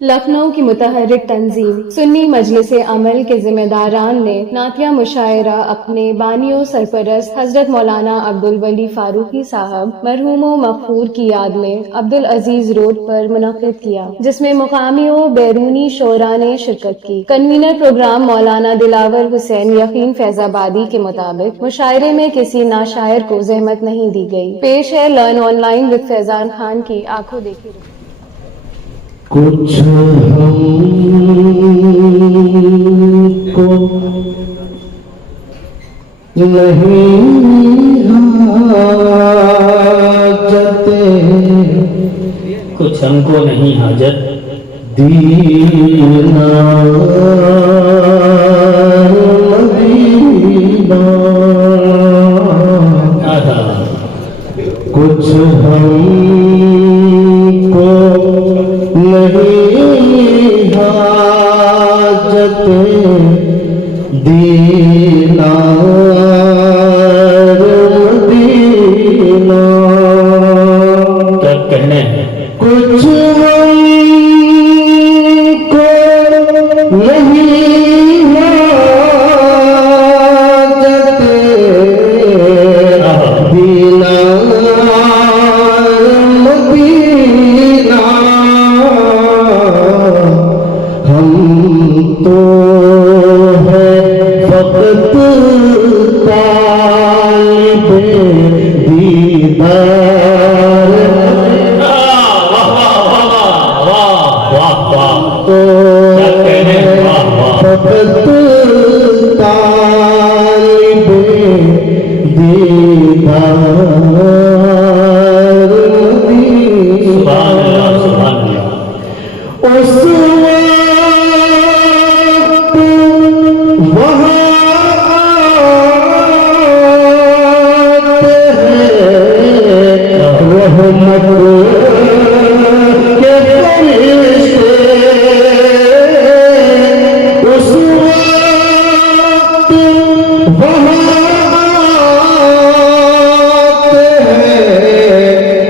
लखनऊ की मुतहर्रिक तंजीम सुन्नी मजलिस अमल के जिम्मेदारान ने नातिया मुशायरा अपने बानियों सरपरस्त हजरत मौलाना अब्दुल वली फारूकी साहब मरहूमो मगफूर की याद में अब्दुल अजीज रोड पर मुनक़िद किया, जिसमें मुकामी व बैरूनी शोरा ने शिरकत की। कन्वीनर प्रोग्राम मौलाना दिलावर हुसैन यकीन फैजाबादी के मुताबिक मुशायरे में किसी नाशायर को जहमत नहीं दी गई। पेश है learn online with Faizan Khan की आंखों देखी। कुछ हमको नहीं हाजत, कुछ हमको नहीं हाजत दीना मदीना, कुछ हमको नहीं हाजत दीनार मदीना। क्या कहने हैं? कुछ हमको नहीं हाजत दीनार मदीना, हम तो है फकत तालिबे दीदार, तो फकत तालिबे दीदार मदीना। उस वक्त वहाँ आते हैं रहमत के फरिश्ते, उस वक्त वहाँ आते हैं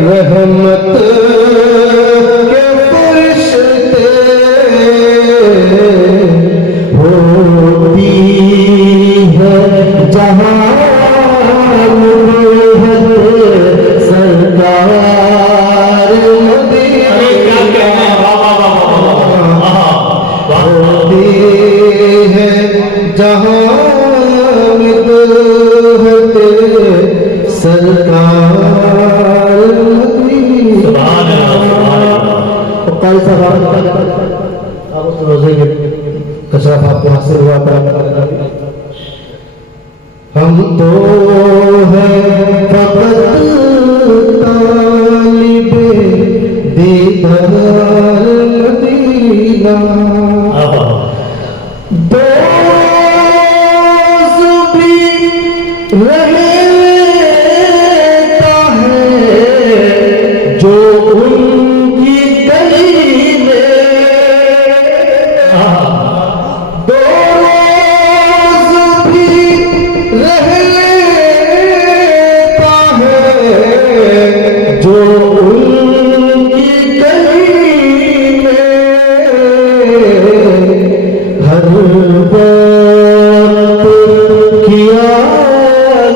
रहमत के फरिश्ते, होती है जहाँ सरकार मदीना, होती है जहाँ सरकार मदीना। कशरफ आपको हासिल हुआ था। हम तो है फकत तालिबे दीदार मदीना, दोस्त भी रहता है जो उनकी गली में, दोस्त भी रहता है जो उनकी गली में, हर वक्त किया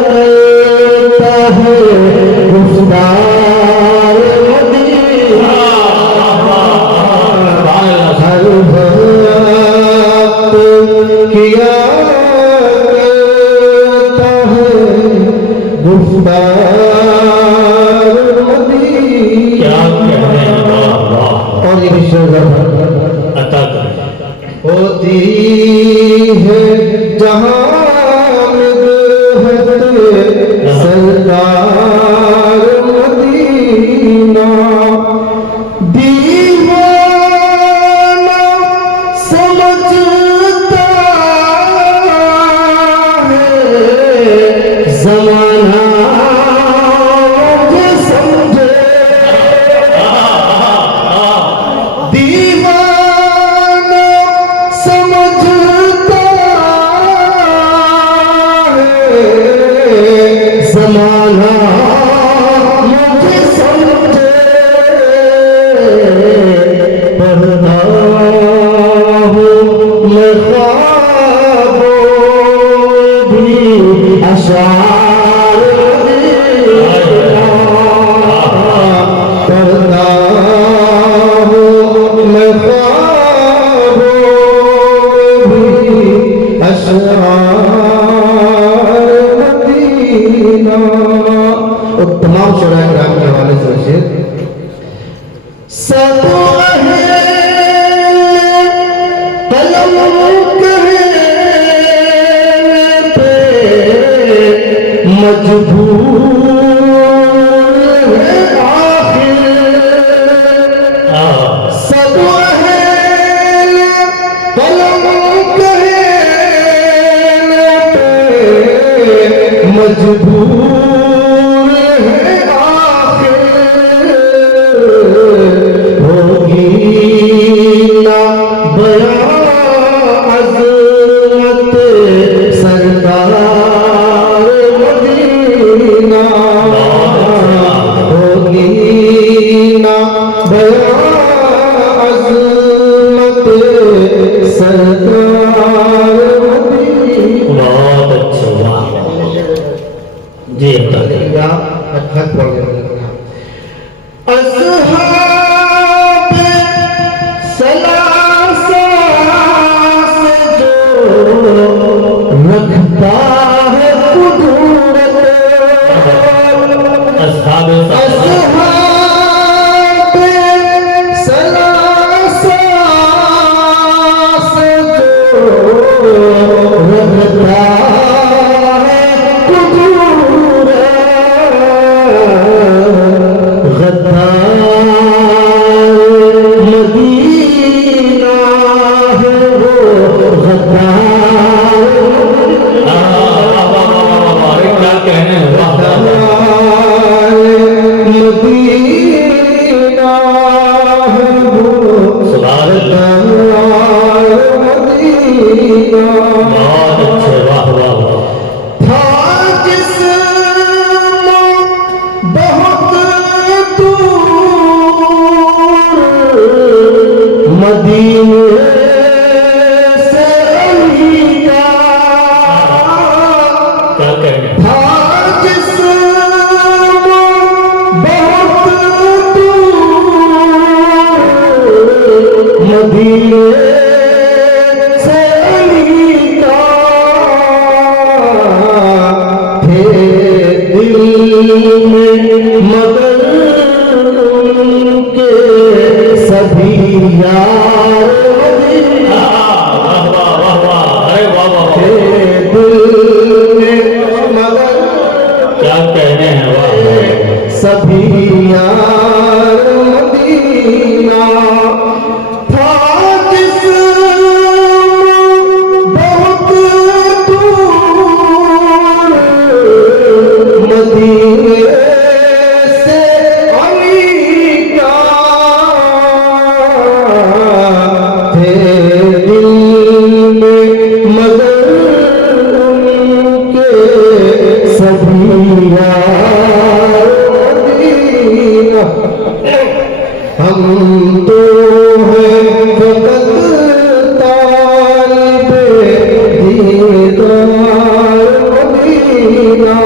करता है गुफ्तार मदीना, हर वक्त किया करता है गुफ्तार मदीना। क्या कहने हैं? और ये भी अता करें। होती है जहाँ सरकार मदीना, दीवाना समझता है ज़माना मुझे समझे, दीवाना समझता मदीने से अली का क्या कहने हैं? था जिस्म बहुत दूर, मदीने से अली का थे दिल में मगर उनके सभी यार मदीना वाह वाह वाह वाह, अरे वाह वाह थे वाह, दिल में मगर क्या कहने हैं, वाह वाह वाह। सभी यार मदीना था जिस्म बहुत दूर, मदीने से अली का थे दिल में मगर उनके सभी यार मदीना। हम तो हैं फकत तालिबे दीदार मदीना।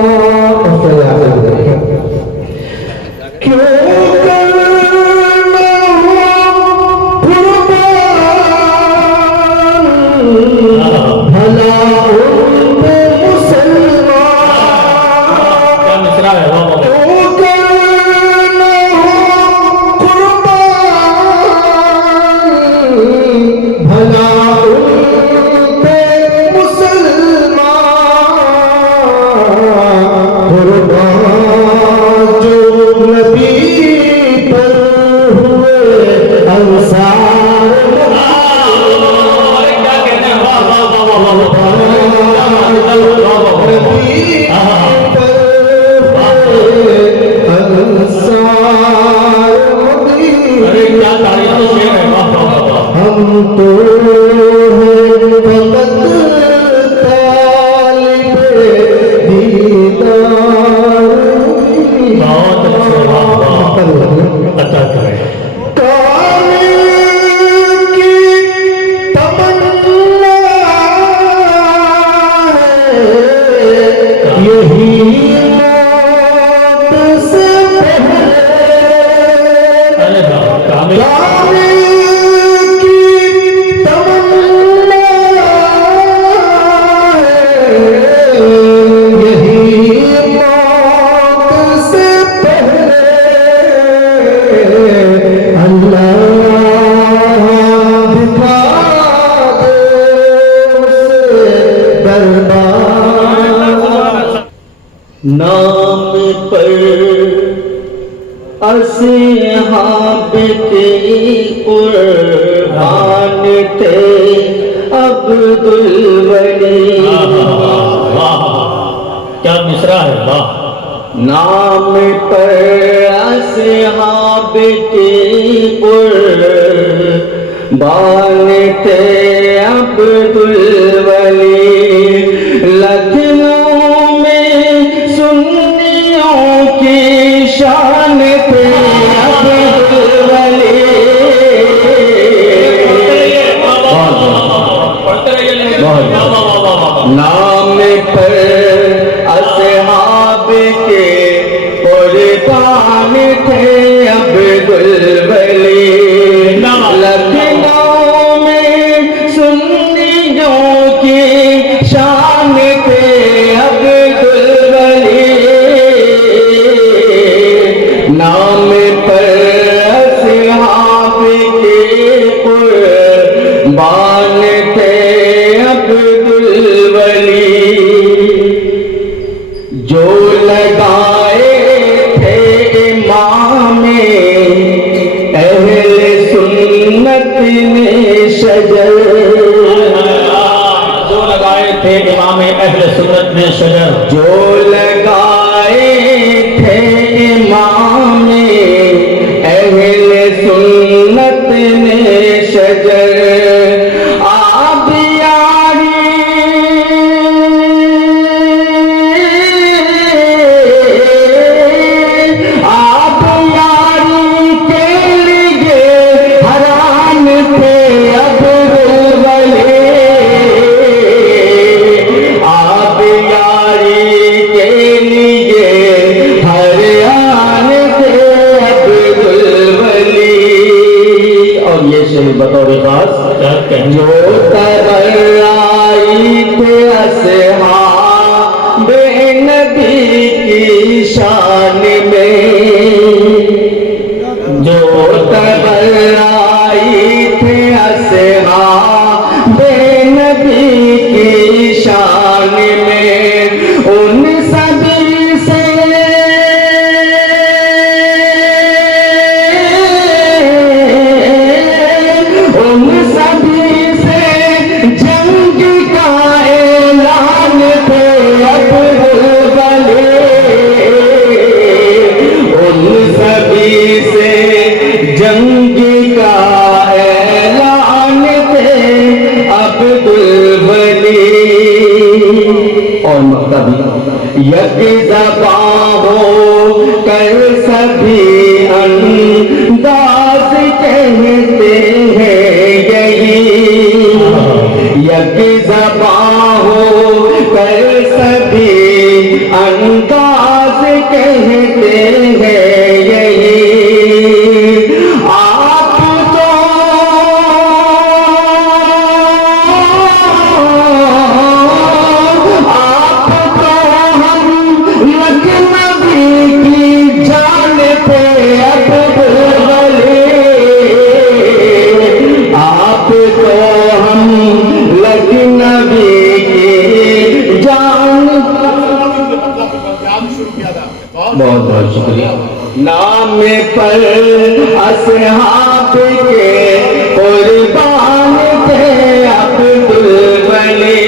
क्यों करना हो कुर्बान, भला उन पे मुसलमान। क्या मिसरा है, वाह वाह वाह। क्यों करना हो कुर्बान, भला उन पे मुसलमान। कुर्बान जो नबी पर हुए अंसार, अरे क्या कहने हैं, वाह वाह वाह वाह वाह वाह। नबी पर हुए अंसार मदीना। अरे क्या तारीफ तो शेर है, वाह वाह वाह वाह। हम तो हैं फकत तालिबे दीदार मदीना। बहुत अच्छे, वाह वाह, अता करें। कामिल की तमन्ना है, यही मौत से पहले। अरे वाह, कामिल, कामिल की तमन्ना है, यही मौत से पहले। अल्लाह दिखा दे उसे दरबार। नाम पर असहाब के कुर्बान थे अब्दुल वली। वाह वाह वाह, क्या मिसरा है, वाह। नाम पर असहाब के कुर्बान थे अब्दुल वली। लखनऊ में सुन्नियों की शान थे अब्दुल वली। पढ़ते रहिए, लेकिन बहुत। वाह वाह वाह वाह वाह। नाम पर असहाब के कुर्बान थे अब्दुल वली। लखनऊ में सुन्नियों की शान थे अब्दुल वली। नाम पर असहाब के कुर्बान थे अब्दुल वली। जो लगाए थे इमामे अहले सुन्नत ने शजर। जो लगाए थे इमाम अहले सुन्नत ने शजर। जो लगाए थे इमामे अहले सुन्नत ने शजर। आप यारी आप यारी के लिए हरान थे खास क्या कहने जो तबर्राई थे असहाबे नबी की शान में, जो तबर्राई थे असहाबे नबी की शान में, उन सभी से जंग का ऐलान थे अब्दुल वली, उन सभी से जंग का ऐलान थे अब्दुल वली। और मकतबी यक ज़बां हो कर सभी अंदाज कहते हैं यही, यक ज़बां हो कर सभी अंदाज कहते हैं यही। आप तो हम लखनवी की जान थे अब्दुल वली, आप तो हम लखनवी की जान। बहुत बहुत शुक्रिया। नाम पर असहाब के कुर्बान थे अब्दुल वली,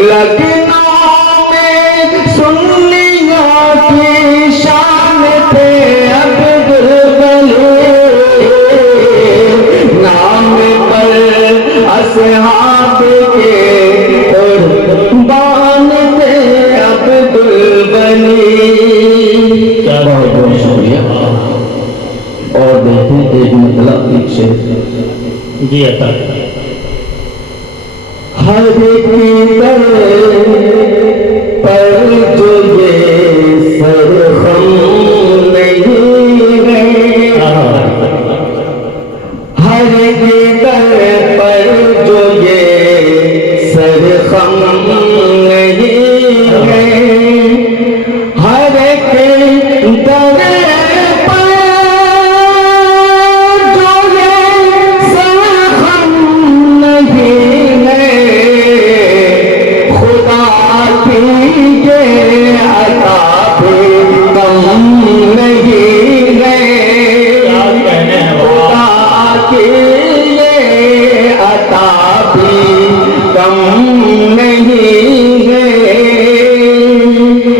लखनऊ में सुन्नियों की शान थे अब्दुल वली, नाम पर असहाब के कुर्बान थे अब्दुल वली। बहुत बहुत शुक्रिया। और देखें एक मतलब एक शेर जी अता हर की पर जो ये सरखम नहीं है, हर की पर जो ये सरखम नहीं है, हर के दर पर जो ये सरखम नहीं है, खुदा की ये अता भी कम नहीं है, क्या कहने हैं खुदा की ये अता भी कम नहीं है।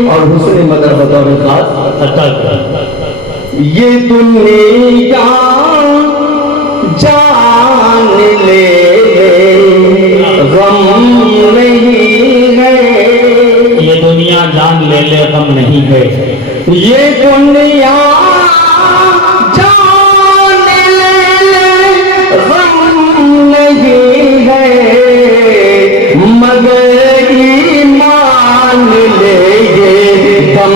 और दूसरे मदर बतौर खास अता ये दुनिया जान ले गम नहीं है, ये दुनिया जान ले गम नहीं है, ये दुनिया जान ले गम नहीं है, मगर ईमान ले ये गम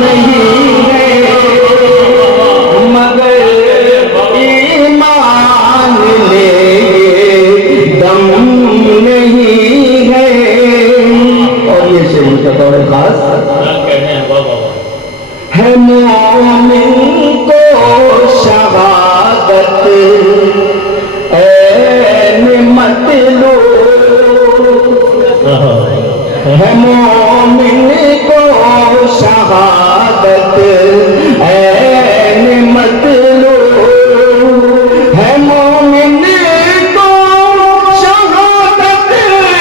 नहीं है, मगर ईमान ले ये दम नहीं है। और ये शेर का तौर खास क्या कहने हैं बाबा है मोमिन को शहादत ऐन मतलो, है मोमिन को शहादत ऐन मतलो, है मोमिन को शहादत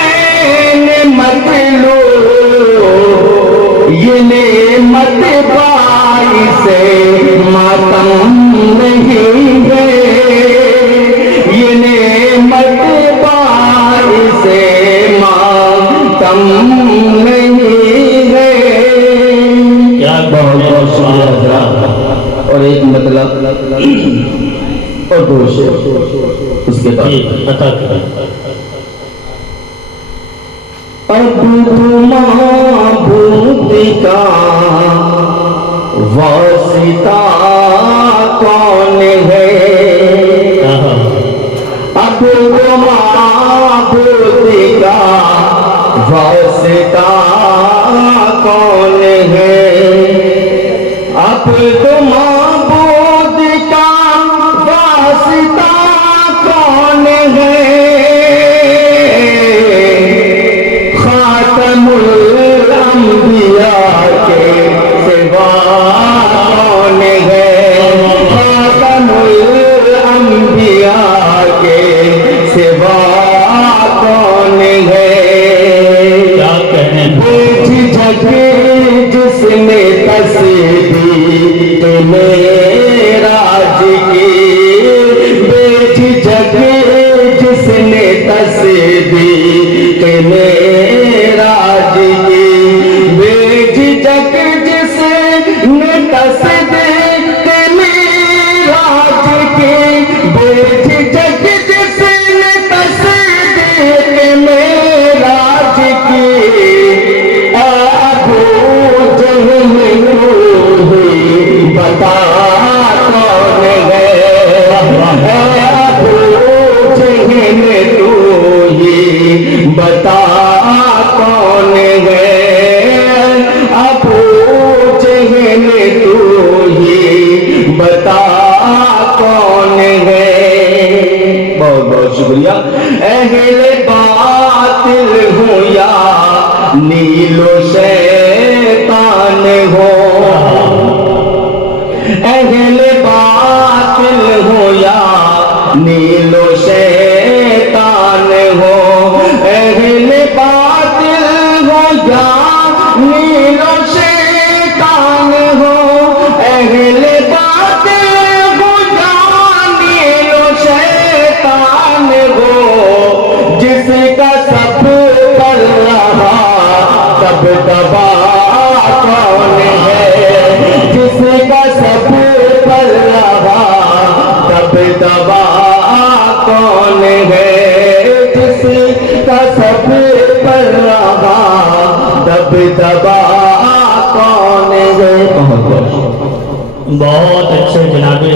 ऐन मतलो, ये नेमत बाई से मातम नहीं है, ये नेमत बाई से मातम नहीं है। क्या बहुत बहुत शुक्रिया हज़रात। और एक मतलब और दो शेर उसके बाद जी अता अब महबूबी का वासिता कौन है, तो माबूद का वास्ता कौन है, अब तो माबूद का वास्ता कौन है, खातमुल अंबिया के सिवा कौन है, खातमुल अंबिया के सिवा कौन है। क्या कहें बेझिझक जिसने तस्दीक मेराज की, बेझिझक जिसने तस्दीक मेराज की, बेझिझक जिसने तस्दीक मेराज की, बेझिझक जिसने तस्दीक मेराज की, अबू जहल को ही बता कौन है, अबू जहल तू ही बता कौन है, अबू जहल तू ही बता कौन है। बहुत बहुत शुक्रिया। अहले बातिल हो या नीलो शैतान हो, अहले बातिल हो या नीलो शैतान हो, अहले बातिल हो या नीलो शैतान हो, अहले बातिल हो या नीलो शैतान हो, जिसका सब पर रहा तब दबा कौन है, जिसका सब पर रहा तब दबा कौन है, जिसका सब पर रहा तब दबा कौन है। बहुत अच्छे जनाबे